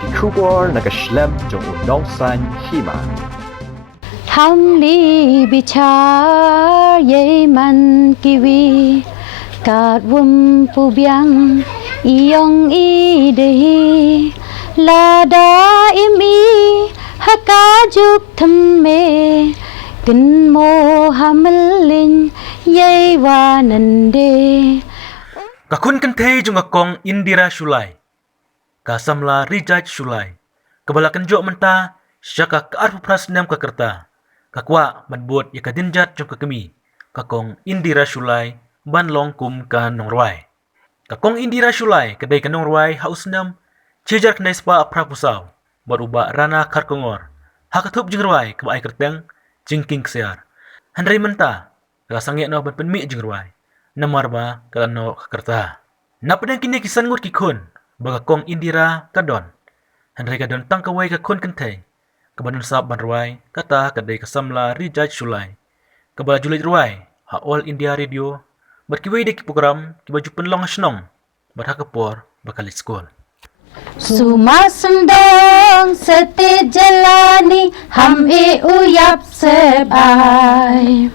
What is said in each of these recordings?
die Kubor na geschlemm jong unong san hima. Tham li bichar ye man kiwi kat wum pu biang iong i dehi lada imi hakajuk thamme kin mo hamalin ye wanande Kakun kentei jung akong Indira Shulai. Kasamla Rijaj Shulai. Kebalakan jok menta syaka kearfu prasnam kakerta. Kakwa madbuat ya kadinjat jung kakemi. Kakong Indira Shulai ban long kum kan nongruai. Kakong Indira Shulai kedai kan nongruai hausnam cijar kenai spa apra pusau. Baruba rana karkongor. Hakatup jung ruai kebai kerteng jingking kesiar. Handrai menta kasangye no ban penmi jung ruai. Namar ba kalano kerta. Napadang kini kisan ngut kikun baga kong Indira kadon. Handrai kadon tang kawai kakun kentei. Kabadon sab ban ruai kata kadai kasamla Rijaj Shulai. Kabala julit ruai ha All India Radio berkiwai dek program kibaju penlong asnong berhakapor bakalit school. Suma sendong seti jalani ham e uyap sebai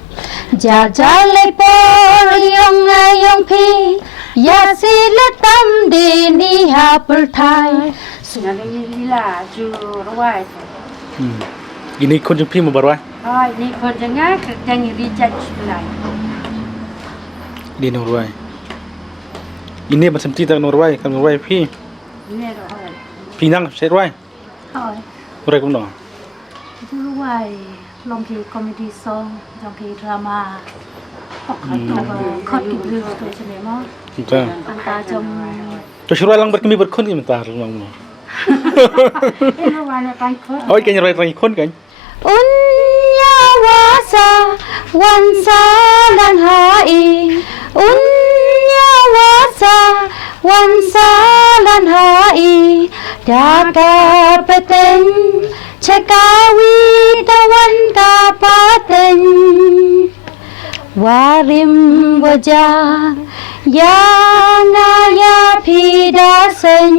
Jajale por yong ayong pi ya silatam deni hapul thai Sungai lila ju ruai. Ini kun jumpi mo barwai? Oh, ni kau dengar kerja Rijaj Shulai. Di nurwai. Ini macam cerita nurwai kan nurwai pi. Ini ruai. Pinang serwai. Thôi, Nurwai kum no. itu luai long ki comedy song, long ki drama. Khot ki blues tu sini mo. Kita. Anta jom Tu surwai lang berkemi berkun ki mentar lang no. Ini ruai nak kau. Oi kan nurwai rang kun kan. Unya wasa wansa lan hai Unya wasa wansa lan hai Daka peten cekawi tawan kapaten Warim wajah Yana pidasen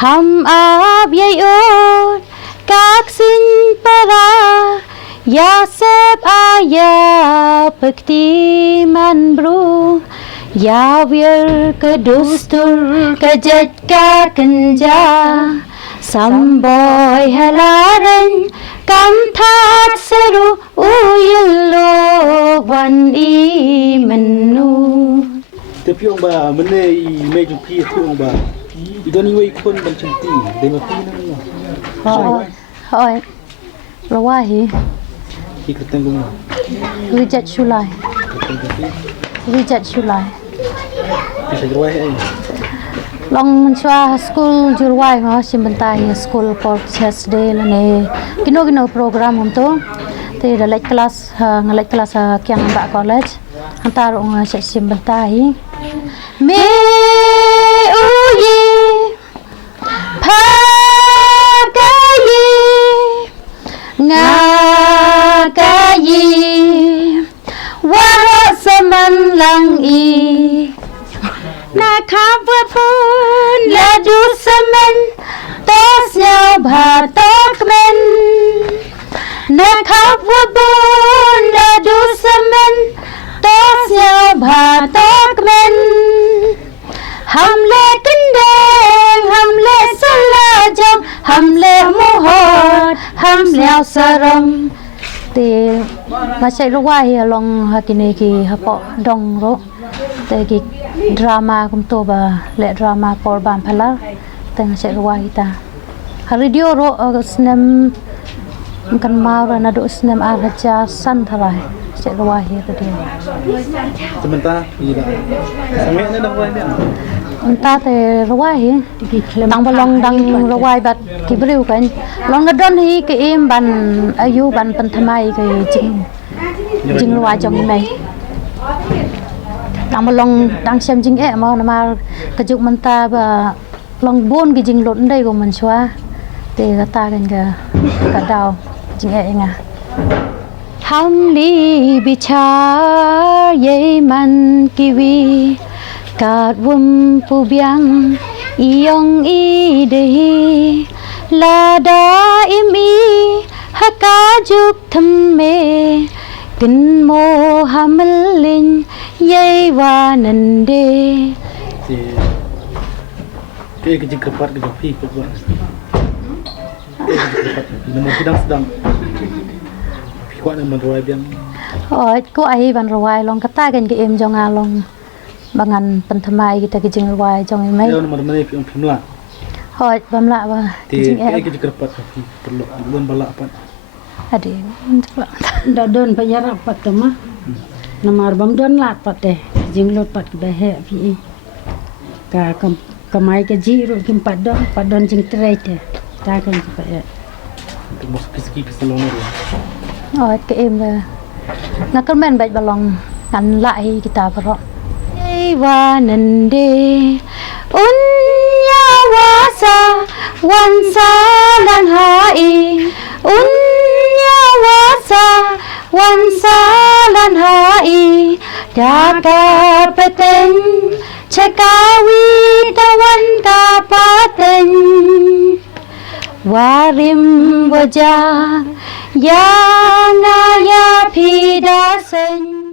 Ham ab yayot Kak sin para ya sep aya pekti man bro ya wir kedustur kejat ka kenja samboy halaran kam that seru uyelo wan i menu Tapi orang ba mene i me jumpi tu orang ba. Idoni wei kun ban centi. Dei ma pi nang. Thôi, Rawahi, Ki kerteng kum. Rijaj Shulai, Kerteng jumpi. Rijaj Shulai. Bisa nurwai ai. Long chua school jurwai ho simbentai school for chess day lane kino program hum to te ngalai kelas kyang ba college antar ong simbentai me uyi pagayi ngakayi warasaman lang i na khắp phun là du semen tos nhau bà tok men na khắp phun là du semen tos nhau bà tok men ham le kendeng ham le salajam ham le mohot ham leo sarong te masai ruwai long hakine ki hapo dong ro te ki drama kum to ba le drama korban phala teng se ruwai ta radio ro snem kan mau na do snem araja san tharai se ruwai radio Sebentar, iya. Sampai ni dah buat ni. ta te ruwai tang balong dang ruwai bat ki briu kan long na don hi ki im ban ayu ban pan thamai ki jing ruwai jong mai tang balong dang xem jing e ma na kajuk manta ba long bon ki jing lot ndai ko man chwa te ta kan ka dau jing e nga ham li bichar ye man kiwi kat wum pu biang Iyong idehi lada imi hakajuk thame kin mo hamalin yai wanande thì cái kepat ke jopi ke buat nama sedang kuat nama roai biang oi ko ai ban rawai long kata kan ke em jong along bangan penthamai kita ke jing rawai jong mai dia nama mana piang pinua oi bamla ba thì jing cái e kepat perlu belum balak apa ade Dah don bayar apa tu mah? Nama arbam don lat pat deh. Jing lot pat ke behe pi. Ka kamai ke jiru kim pat don jing terai deh. Ta kan ke behe. untuk masuk fiski pesalon ni oi ke em ba ngakal men bai balong kan lai kita pro yai wanande unya wasa wansa lan hai unya wasa wansa lan hai daka peten cekawi tawan kapaten warim wajah yang ayah pidasen